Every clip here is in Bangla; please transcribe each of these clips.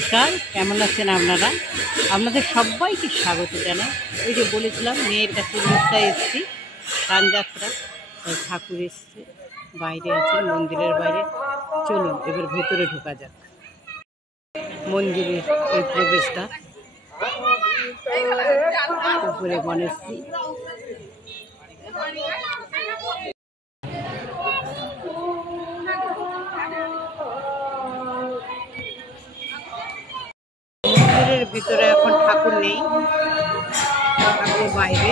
নমস্কার, কেমন আছেন আপনারা? আপনাদের সবাইকে স্বাগত জানাই। ওই যে বলেছিলাম মেয়ের কাছে নিশ্চয় এসেছি, স্নানযাত্রা ঠাকুর এসছে, বাইরে আছেন মন্দিরের বাইরে। চলুন এবার ভেতরে ঢোকা যাক। মন্দিরের এই প্রবেশটা, উপরে গণেশজি, মন্দিরের ভিতরে এখন ঠাকুর নেই, ঠাকুর বাইরে।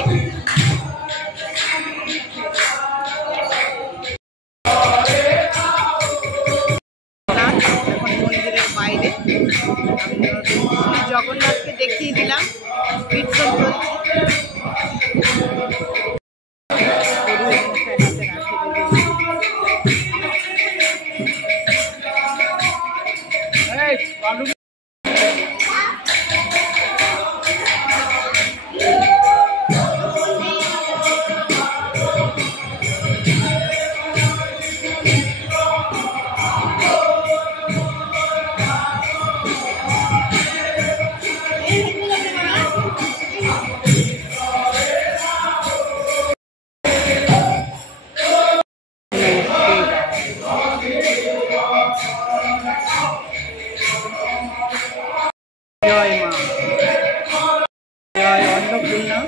এখন মন্দিরের বাইরে শ্রী জগন্নাথকে দেখিয়ে দিলাম, কীর্তন চলছে। জয় মা, জয় অন্নপূর্ণা।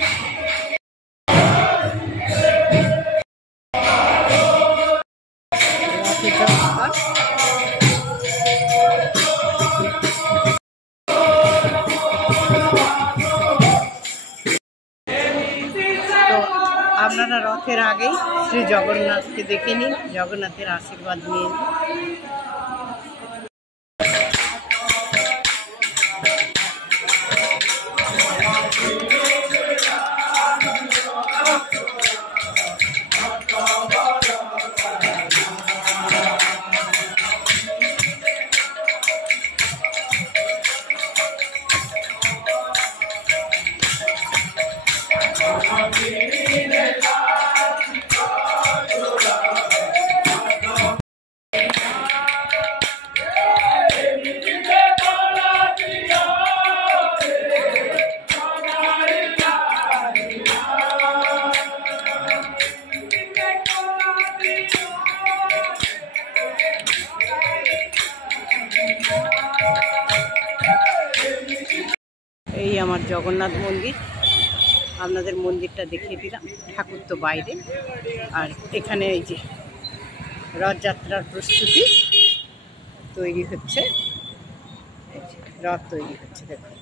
আপনারা রথের আগেই শ্রী জগন্নাথকে দেখে নিন, জগন্নাথের আশীর্বাদ নিয়ে নিন। এই আমার জগন্নাথ মন্দির, আপনাদের মন্দিরটা দেখিয়ে দিলাম। ঠাকুর তো বাইরে, আর এখানে এই যে রথযাত্রার প্রস্তুতি তৈরি হচ্ছে, রথ তৈরি হচ্ছে দেখুন।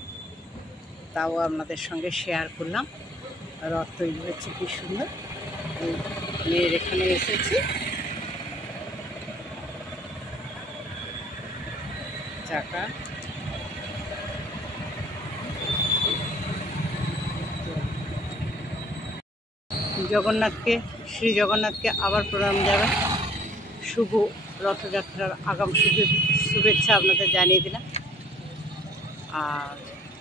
তাও আপনাদের সঙ্গে শেয়ার করলাম, রথ তৈরি হচ্ছে কি সুন্দর। মেয়ের এখানে এসেছি, চাকা জগন্নাথকে, শ্রী জগন্নাথকে আবার প্রণাম জানাই। শুভ রথযাত্রার আগাম শুভেচ্ছা আপনাদের জানিয়ে দিলাম, আর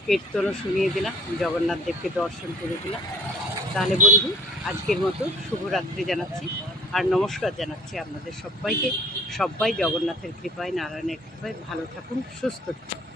কীর্তনও শুনিয়ে দিলাম, জগন্নাথ দেবকে দর্শন করে দিলাম। তাহলে বন্ধু, আজকের মতো শুভরাত্রি জানাচ্ছি আর নমস্কার জানাচ্ছি আপনাদের সবাইকে। সবাই জগন্নাথের কৃপায়, নারায়ণের কৃপায় ভালো থাকুন, সুস্থ থাকুন।